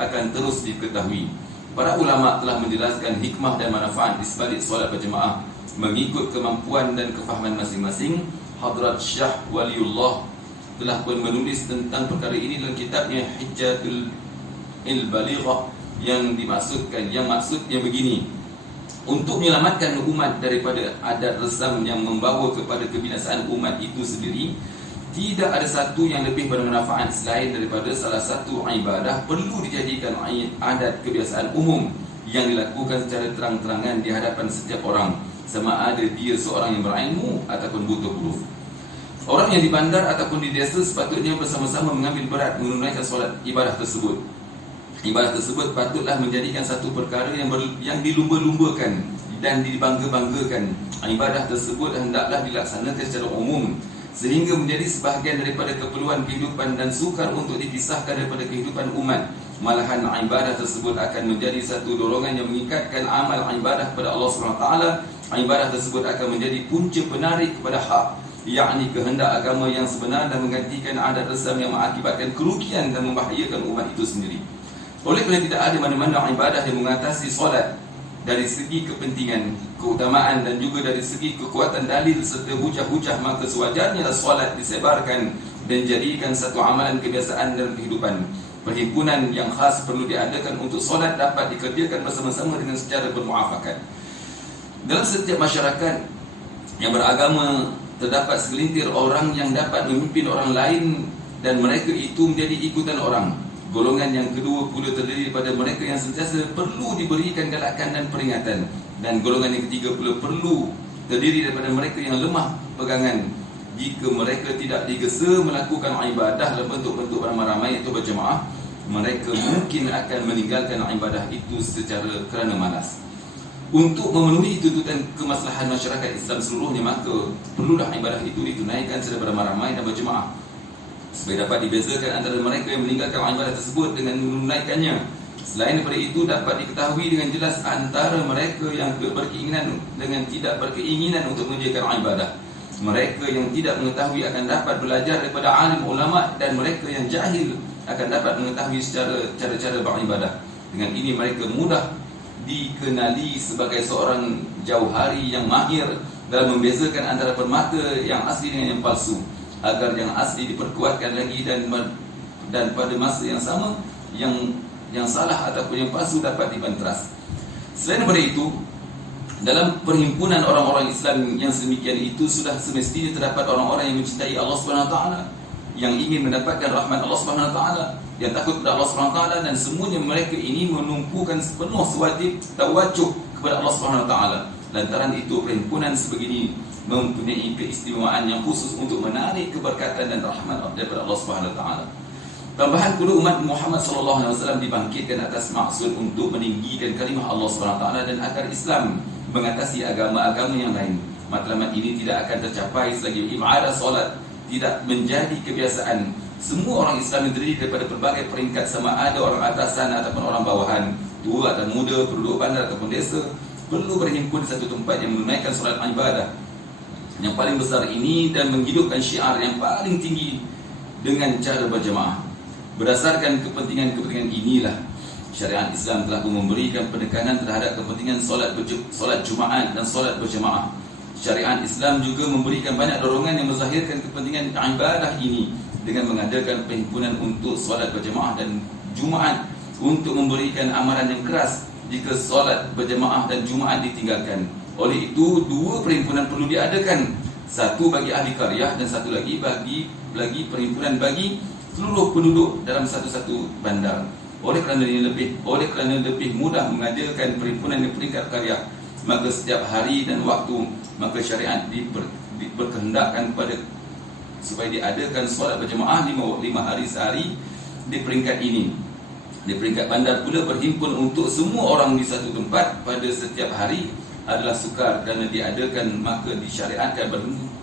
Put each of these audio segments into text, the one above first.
akan terus diketahui. Para ulama telah menjelaskan hikmah dan manfaat di sebalik solat berjemaah mengikut kemampuan dan kefahaman masing-masing. Hadrat Syah Waliullah telah pun menulis tentang perkara ini dalam kitabnya Hijjatul Balighah, yang maksudnya begini: untuk menyelamatkan umat daripada adat resam yang membawa kepada kebinasaan umat itu sendiri, tidak ada satu yang lebih bermanfaat selain daripada salah satu ibadah perlu dijadikan adat kebiasaan umum yang dilakukan secara terang-terangan di hadapan setiap orang, sama ada dia seorang yang berilmu ataupun buta huruf. Orang yang di bandar ataupun di desa sepatutnya bersama-sama mengambil berat menunaikan solat ibadah tersebut. Ibadah tersebut patutlah menjadikan satu perkara yang dilumba-lumbakan dan dibangga-banggakan. Ibadah tersebut hendaklah dilaksanakan secara umum sehingga menjadi sebahagian daripada keperluan kehidupan dan sukar untuk dipisahkan daripada kehidupan umat. Malahan ibadah tersebut akan menjadi satu dorongan yang mengikatkan amal ibadah kepada Allah SWT. Ibadah tersebut akan menjadi punca penarik kepada hak, yakni kehendak agama yang sebenar, dan menggantikan adat resam yang mengakibatkan kerugian dan membahayakan umat itu sendiri. Oleh kerana tidak ada mana-mana ibadah yang mengatasi solat dari segi kepentingan, keutamaan dan juga dari segi kekuatan dalil serta hujah-hujah, maka sewajarnya solat disebarkan dan jadikan satu amalan kebiasaan dalam kehidupan. Perhimpunan yang khas perlu diadakan untuk solat dapat dikerjakan bersama-sama dengan secara bermuafakat. Dalam setiap masyarakat yang beragama terdapat segelintir orang yang dapat memimpin orang lain dan mereka itu menjadi ikutan orang. Golongan yang kedua pula terdiri daripada mereka yang sentiasa perlu diberikan galakan dan peringatan, dan golongan yang ketiga pula perlu terdiri daripada mereka yang lemah pegangan. Jika mereka tidak digesa melakukan ibadah dalam bentuk-bentuk beramai-ramai atau berjemaah, mereka mungkin akan meninggalkan ibadah itu secara kerana malas. Untuk memenuhi tuntutan kemaslahan masyarakat Islam seluruhnya, maka perlulah ibadah itu ditunaikan secara beramai-ramai dan berjemaah, supaya dapat dibezakan antara mereka yang meninggalkan ibadah tersebut dengan menunaikannya. Selain daripada itu, dapat diketahui dengan jelas antara mereka yang berkeinginan dengan tidak berkeinginan untuk menjalankan ibadah. Mereka yang tidak mengetahui akan dapat belajar daripada alim ulama, dan mereka yang jahil akan dapat mengetahui secara cara-cara beribadah. Dengan ini mereka mudah dikenali sebagai seorang jauhari yang mahir dalam membezakan antara permata yang asli dengan yang palsu, agar yang asli diperkuatkan lagi dan pada masa yang sama yang salah ataupun yang palsu dapat dibanteras. Selain daripada itu, dalam perhimpunan orang-orang Islam yang sedemikian itu sudah semestinya terdapat orang-orang yang mencintai Allah SWT, yang ingin mendapatkan rahmat Allah SWT, yang takut kepada Allah SWT, dan semuanya mereka ini menumpukan sepenuh sewajib tawajuh kepada Allah SWT. Lantaran itu, perhimpunan sebegini mempunyai keistimewaan yang khusus untuk menarik keberkatan dan rahmat daripada Allah SWT. Tambahan pula, umat Muhammad SAW dibangkitkan atas maksud untuk meninggikan kalimah Allah SWT dan agar Islam mengatasi agama-agama yang lain. Matlamat ini tidak akan tercapai selagi ibadah solat tidak menjadi kebiasaan. Semua orang Islam yang terdiri daripada berbagai peringkat, sama ada orang atasan ataupun orang bawahan, tua atau muda, penduduk bandar ataupun desa, perlu berhimpun di satu tempat yang menunaikan solat ibadah yang paling besar ini dan menghidupkan syiar yang paling tinggi dengan cara berjemaah. Berdasarkan kepentingan-kepentingan inilah, syariat Islam telah memberikan penekanan terhadap kepentingan solat Jumaat dan solat berjemaah. Syariat Islam juga memberikan banyak dorongan yang menzahirkan kepentingan ibadah ini dengan mengadakan perhimpunan untuk solat berjemaah dan Jumaat, untuk memberikan amaran yang keras jika solat berjemaah dan Jumaat ditinggalkan. Oleh itu, dua perhimpunan perlu diadakan, satu bagi ahli qaryah dan satu lagi bagi perhimpunan bagi seluruh penduduk dalam satu-satu bandar. Oleh kerana lebih mudah mengadakan perhimpunan di peringkat qaryah, maka setiap hari dan waktu, maka syariat berkehendakkan pada supaya diadakan solat berjemaah 5 hari sehari di peringkat ini. Di peringkat bandar pula, berhimpun untuk semua orang di satu tempat pada setiap hari adalah sukar kerana diadakan, maka disyariatkan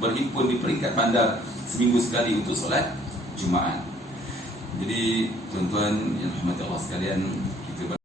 berhimpun di peringkat bandar seminggu sekali untuk solat Jumaat. Jadi tuan-tuan yang dirahmati Allah sekalian,